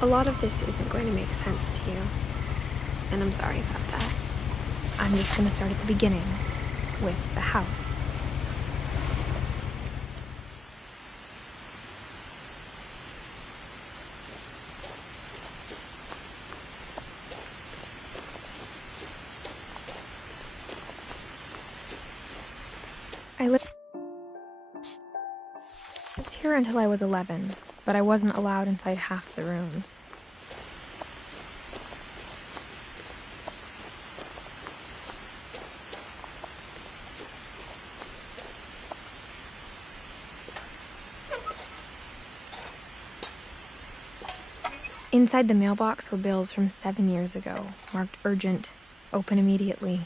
A lot of this isn't going to make sense to you, and I'm sorry about that. I'm just going to start at the beginning, with the house. I lived here until I was 11, but I wasn't allowed inside half the rooms. Inside the mailbox were bills from 7 years ago, marked urgent, open immediately.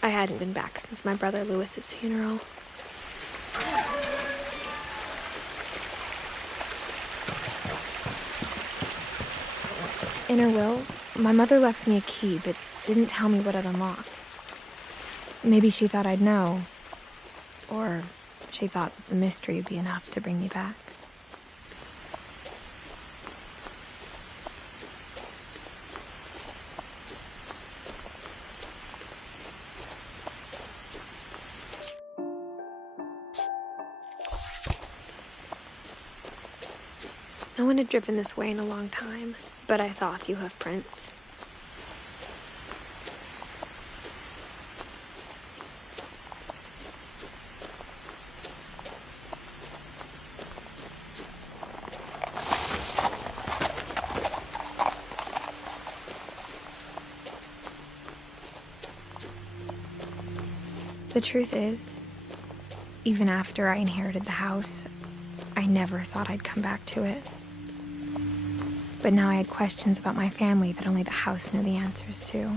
I hadn't been back since my brother Lewis's funeral. In her will, my mother left me a key, but didn't tell me what it unlocked. Maybe she thought I'd know, or she thought that the mystery would be enough to bring me back. No one had driven this way in a long time, but I saw a few hoof prints. The truth is, even after I inherited the house, I never thought I'd come back to it. But now I had questions about my family that only the house knew the answers to.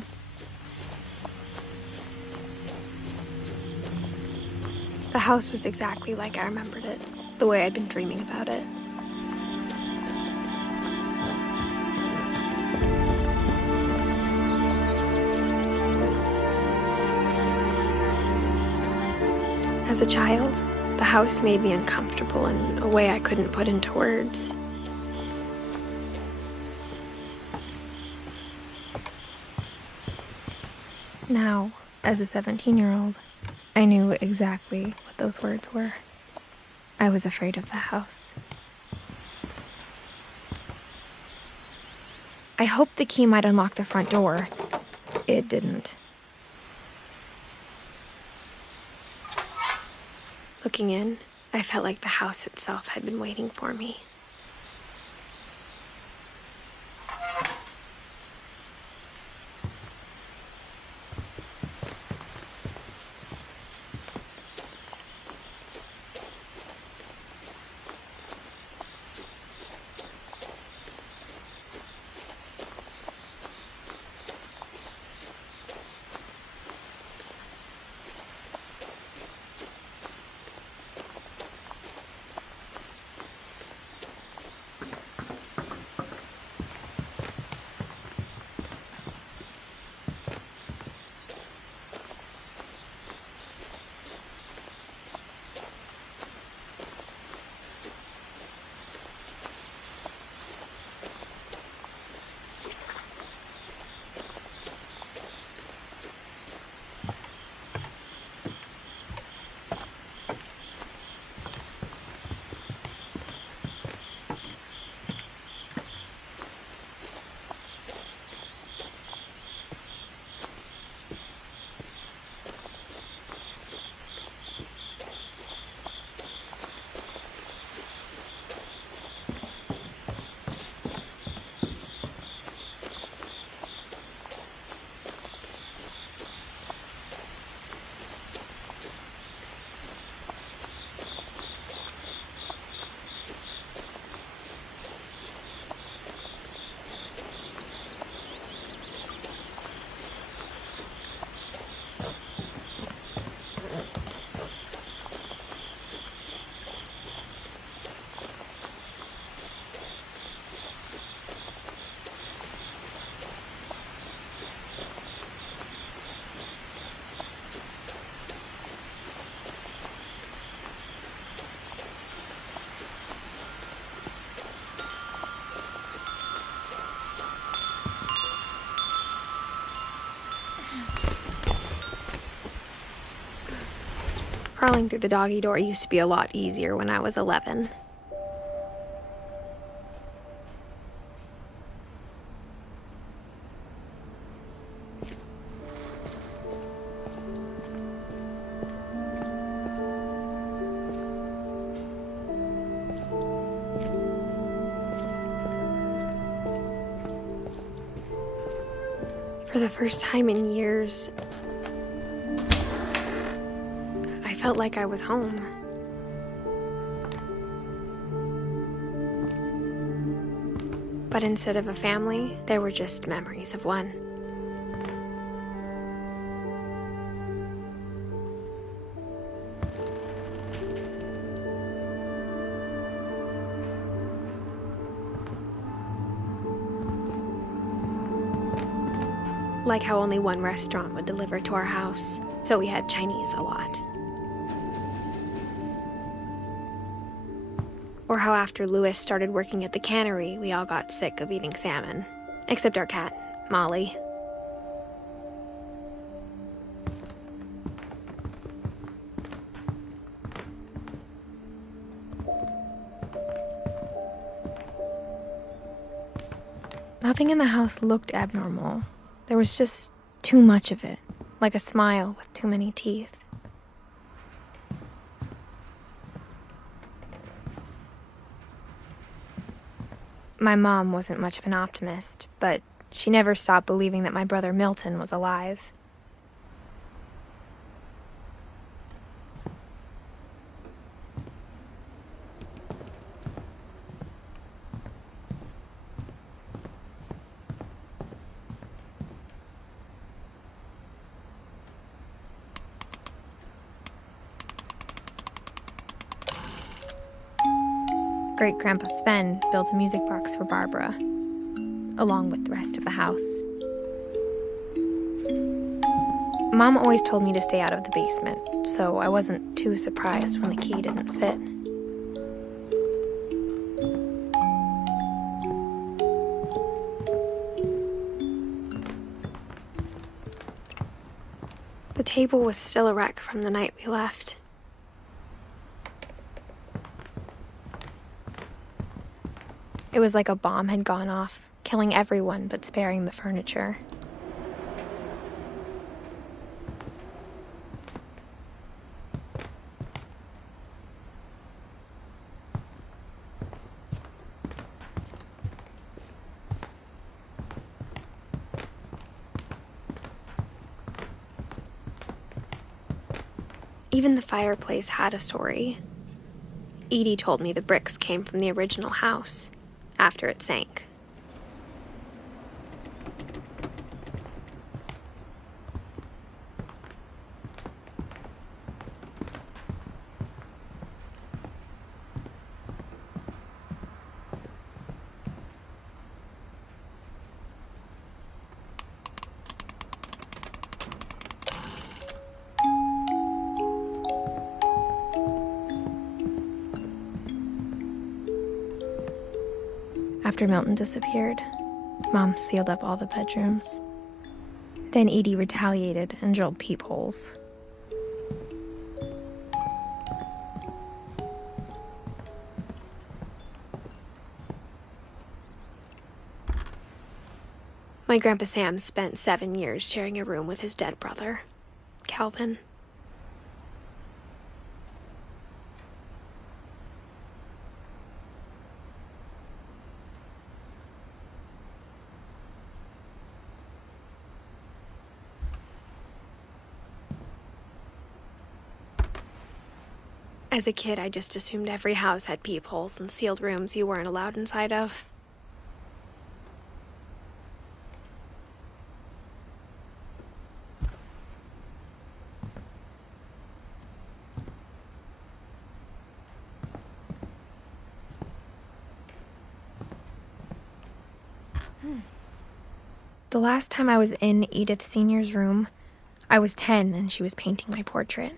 The house was exactly like I remembered it, the way I'd been dreaming about it. As a child, the house made me uncomfortable in a way I couldn't put into words. Now, as a 17-year-old, I knew exactly what those words were. I was afraid of the house. I hoped the key might unlock the front door. It didn't. Looking in, I felt like the house itself had been waiting for me. Crawling through the doggy door used to be a lot easier when I was 11. For the first time in years, I felt like I was home. But instead of a family, there were just memories of one. Like how only one restaurant would deliver to our house, so we had Chinese a lot. Or how after Louis started working at the cannery, we all got sick of eating salmon. Except our cat, Molly. Nothing in the house looked abnormal. There was just too much of it, like a smile with too many teeth. My mom wasn't much of an optimist, but she never stopped believing that my brother Milton was alive. Great-Grandpa Sven built a music box for Barbara, along with the rest of the house. Mom always told me to stay out of the basement, so I wasn't too surprised when the key didn't fit. The table was still a wreck from the night we left. It was like a bomb had gone off, killing everyone but sparing the furniture. Even the fireplace had a story. Edie told me the bricks came from the original house, after it sank. After Milton disappeared, Mom sealed up all the bedrooms. Then Edie retaliated and drilled peepholes. My Grandpa Sam spent 7 years sharing a room with his dead brother, Calvin. As a kid, I just assumed every house had peepholes and sealed rooms you weren't allowed inside of. The last time I was in Edith Sr.'s room, I was 10 and she was painting my portrait.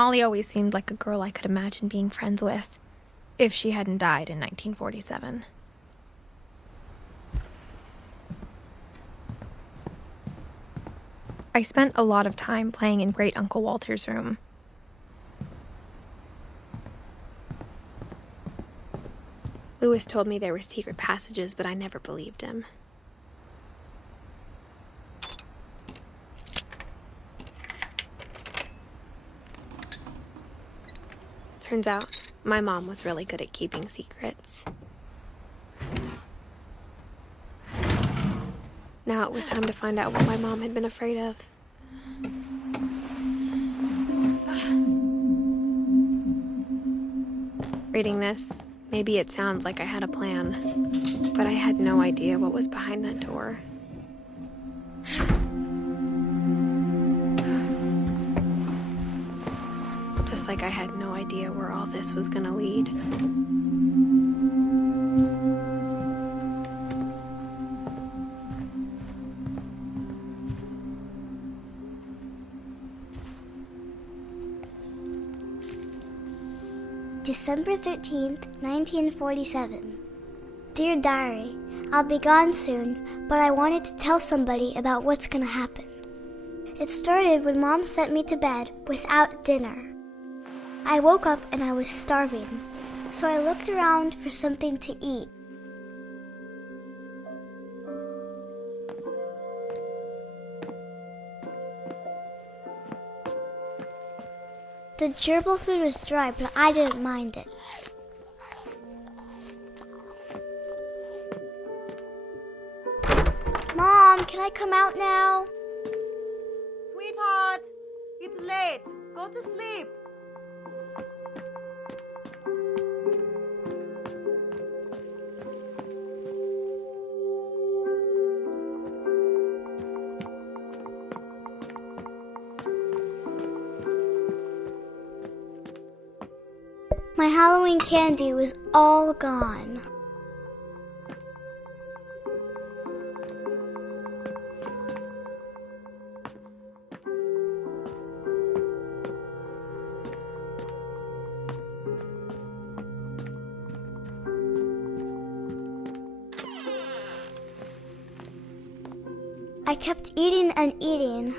Molly always seemed like a girl I could imagine being friends with, if she hadn't died in 1947. I spent a lot of time playing in Great Uncle Walter's room. Lewis told me there were secret passages, but I never believed him. Turns out, my mom was really good at keeping secrets. Now it was time to find out what my mom had been afraid of. Reading this, maybe it sounds like I had a plan, but I had no idea what was behind that door. Just like I had no idea where all this was gonna lead. December 13th, 1947. Dear Diary, I'll be gone soon, but I wanted to tell somebody about what's gonna happen. It started when Mom sent me to bed without dinner. I woke up and I was starving, so I looked around for something to eat. The gerbil food was dry, but I didn't mind it. Mom, can I come out now? Sweetheart, it's late. Go to sleep. My Halloween candy was all gone. I kept eating and eating.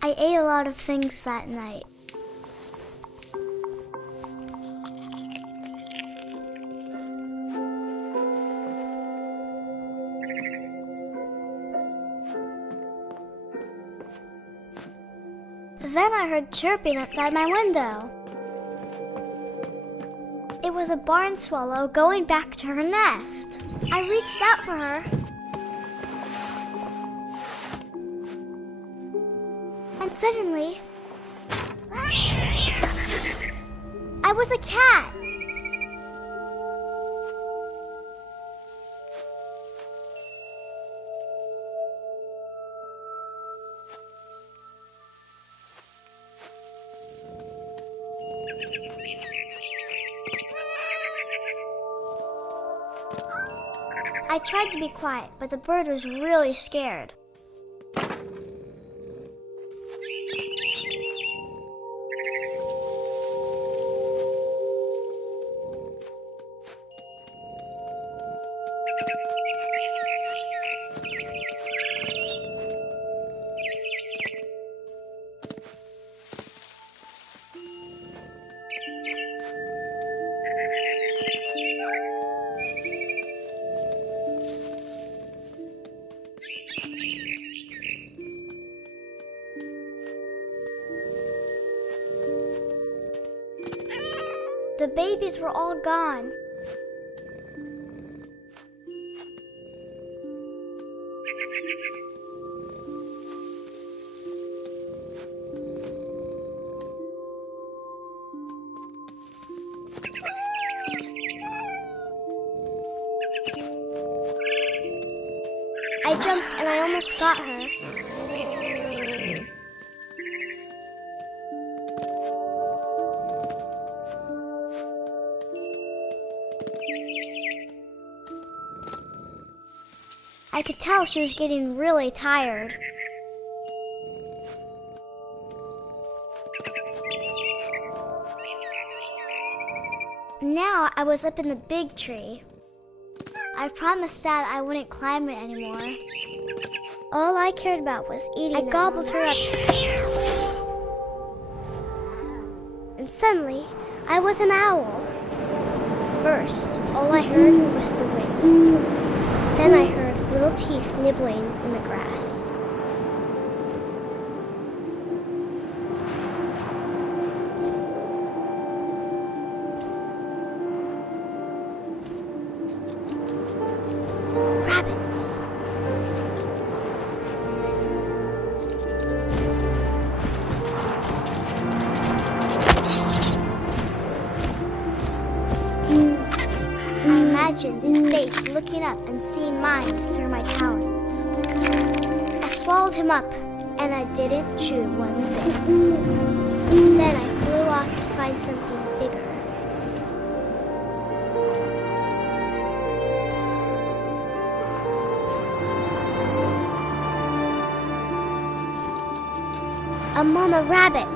I ate a lot of things that night. Then I heard chirping outside my window. It was a barn swallow going back to her nest. I reached out for her. And suddenly, I was a cat. I tried to be quiet, but the bird was really scared. The babies were all gone. I jumped and I almost got her. I could tell she was getting really tired. Now I was up in the big tree. I promised Dad I wouldn't climb it anymore. All I cared about was eating. I gobbled her up. And suddenly, I was an owl. First, all I heard was the wind. Then I heard little teeth nibbling in the grass. Rabbits. I imagined his face looking up and seeing mine through my talons. I swallowed him up, and I didn't chew one bit. Then I flew off to find something bigger. A mama rabbit.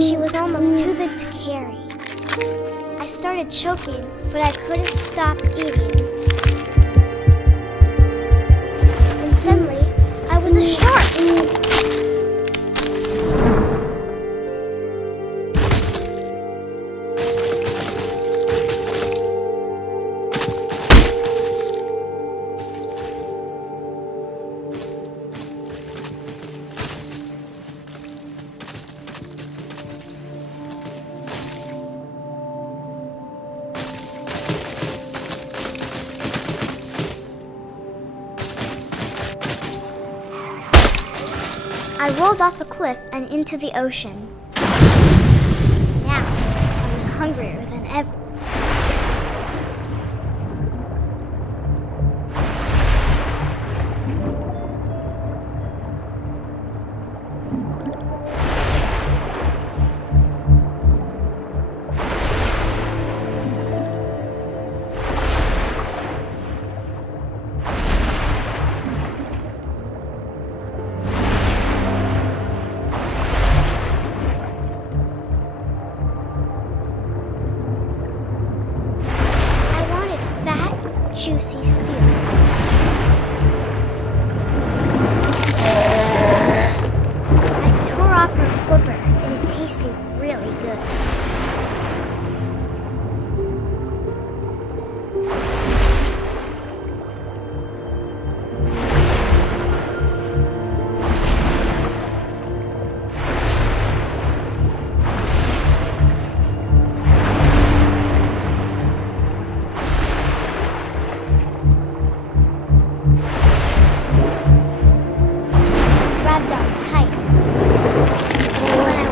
She was almost too big to carry. I started choking, but I couldn't stop eating. And suddenly, I was a shark. I rolled off a cliff and into the ocean. Now, I was hungrier than ever. Juicy seals. I tore off her flipper and it tasted really good.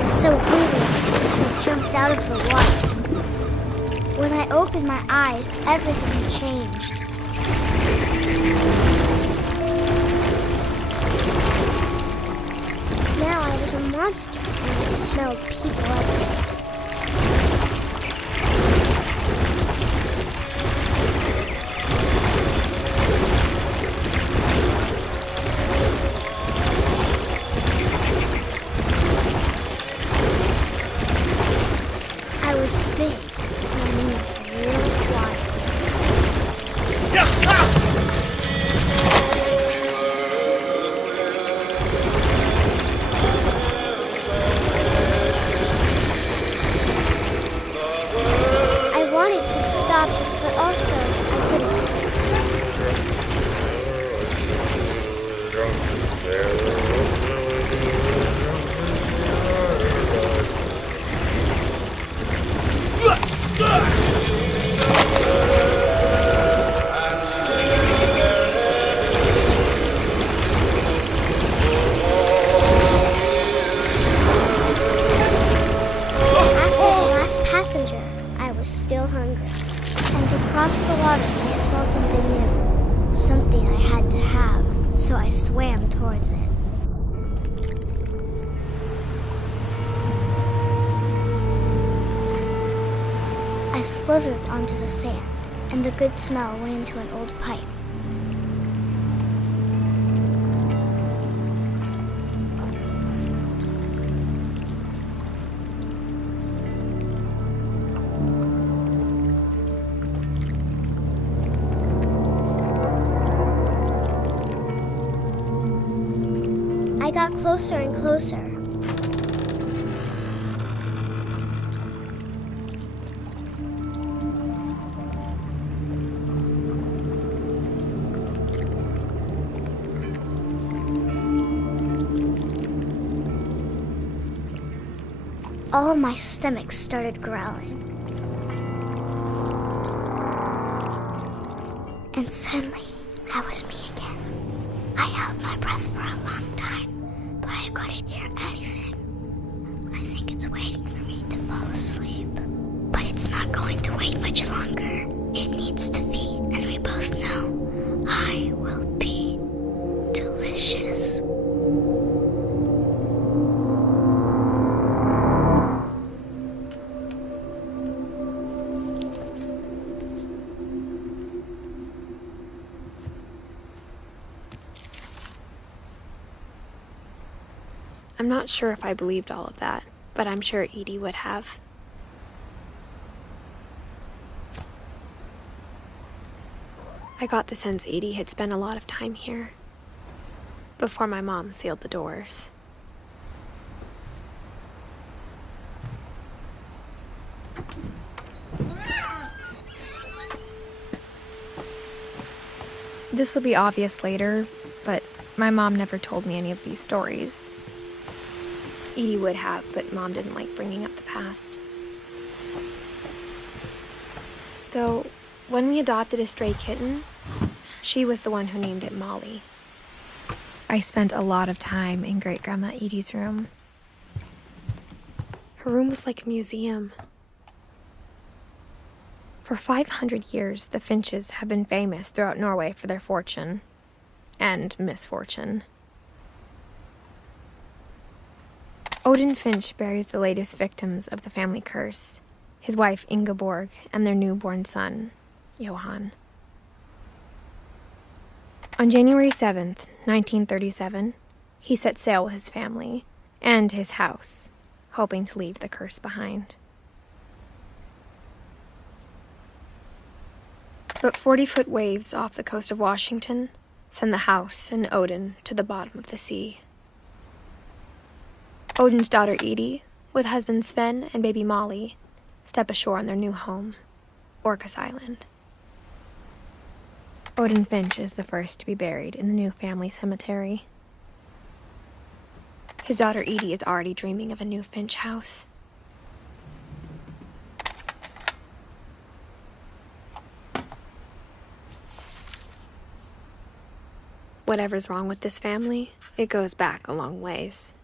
So hungry, I jumped out of the water. When I opened my eyes, everything had changed. Now I was a monster, and I smelled people everywhere. I was big and I moved real wild. I wanted to stop, but also I didn't. Passenger, I was still hungry. And across the water, I smelled something new. Something I had to have, so I swam towards it. I slithered onto the sand, and the good smell went into an old pipe. I got closer and closer. All of my stomach started growling. And suddenly, I was me again. I held my breath for a long time, but I couldn't hear anything. I think it's waiting for me to fall asleep. But it's not going to wait much longer. It needs to feed, and we both know I will be delicious. I'm not sure if I believed all of that, but I'm sure Edie would have. I got the sense Edie had spent a lot of time here, before my mom sealed the doors. This will be obvious later, but my mom never told me any of these stories. Edie would have, but Mom didn't like bringing up the past. Though, when we adopted a stray kitten, she was the one who named it Molly. I spent a lot of time in Great-Grandma Edie's room. Her room was like a museum. For 500 years, the Finches have been famous throughout Norway for their fortune and misfortune. Odin Finch buries the latest victims of the family curse, his wife Ingeborg and their newborn son, Johan. On January 7th, 1937, he set sail with his family and his house, hoping to leave the curse behind. But 40-foot waves off the coast of Washington send the house and Odin to the bottom of the sea. Odin's daughter Edie, with husband Sven and baby Molly, step ashore on their new home, Orcas Island. Odin Finch is the first to be buried in the new family cemetery. His daughter Edie is already dreaming of a new Finch house. Whatever's wrong with this family, it goes back a long ways.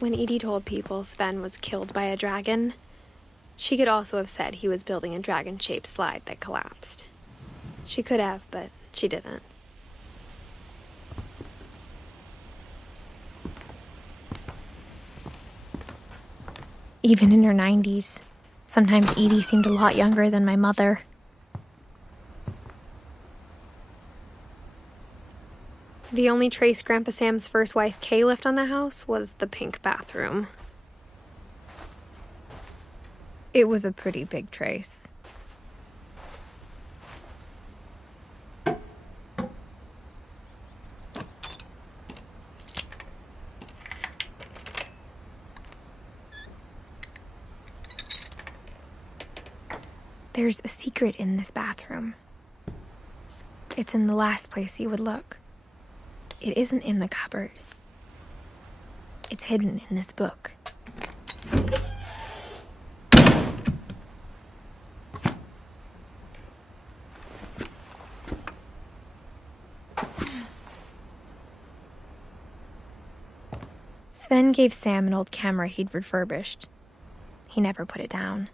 When Edie told people Sven was killed by a dragon, she could also have said he was building a dragon-shaped slide that collapsed. She could have, but she didn't. Even in her 90s, sometimes Edie seemed a lot younger than my mother. The only trace Grandpa Sam's first wife, Kay, left on the house was the pink bathroom. It was a pretty big trace. There's a secret in this bathroom. It's in the last place you would look. It isn't in the cupboard. It's hidden in this book. Sven gave Sam an old camera he'd refurbished. He never put it down.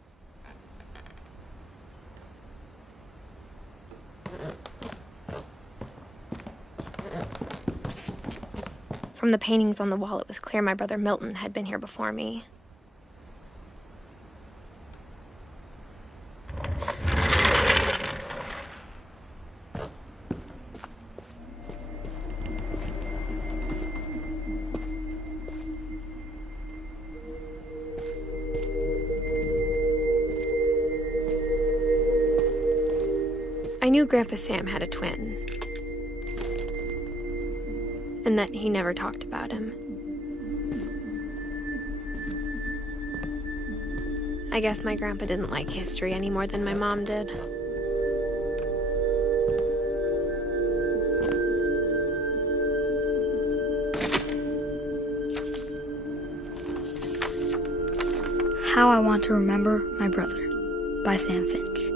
From the paintings on the wall, it was clear my brother Milton had been here before me. I knew Grandpa Sam had a twin, and that he never talked about him. I guess my grandpa didn't like history any more than my mom did. How I Want to Remember My Brother by Sam Finch.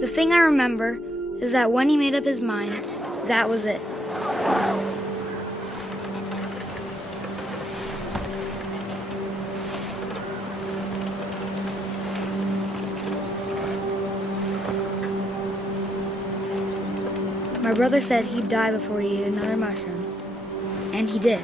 The thing I remember is that when he made up his mind, that was it. My brother said he'd die before he ate another mushroom, and he did.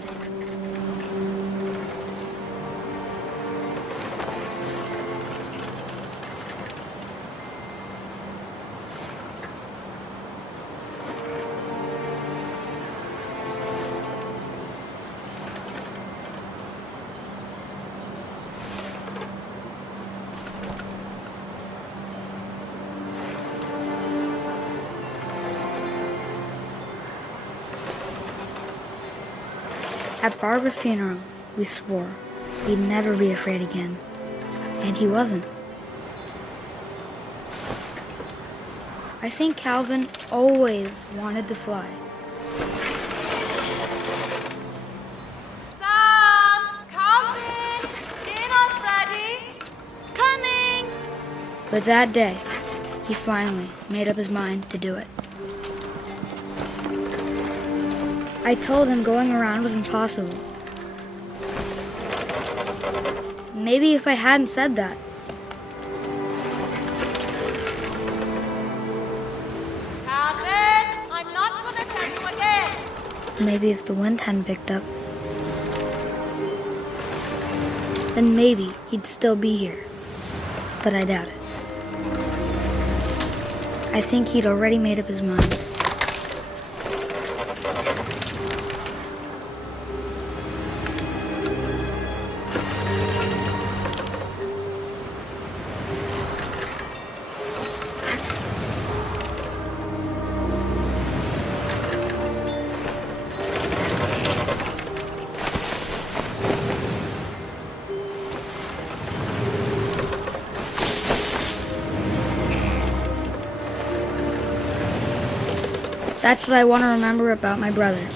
At Barbara's funeral, we swore we'd never be afraid again, and he wasn't. I think Calvin always wanted to fly. Sam! Calvin! Dinner's ready! Coming! But that day, he finally made up his mind to do it. I told him going around was impossible. Maybe if I hadn't said that. Calvin! I'm not gonna tell you again! Maybe if the wind hadn't picked up, then maybe he'd still be here. But I doubt it. I think he'd already made up his mind. That's what I want to remember about my brother.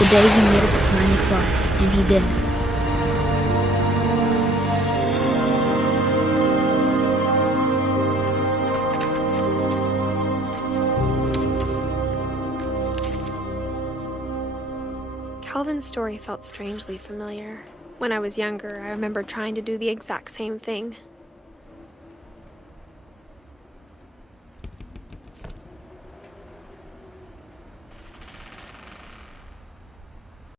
The day he made up his mind to fly, and he did. Calvin's story felt strangely familiar. When I was younger, I remember trying to do the exact same thing.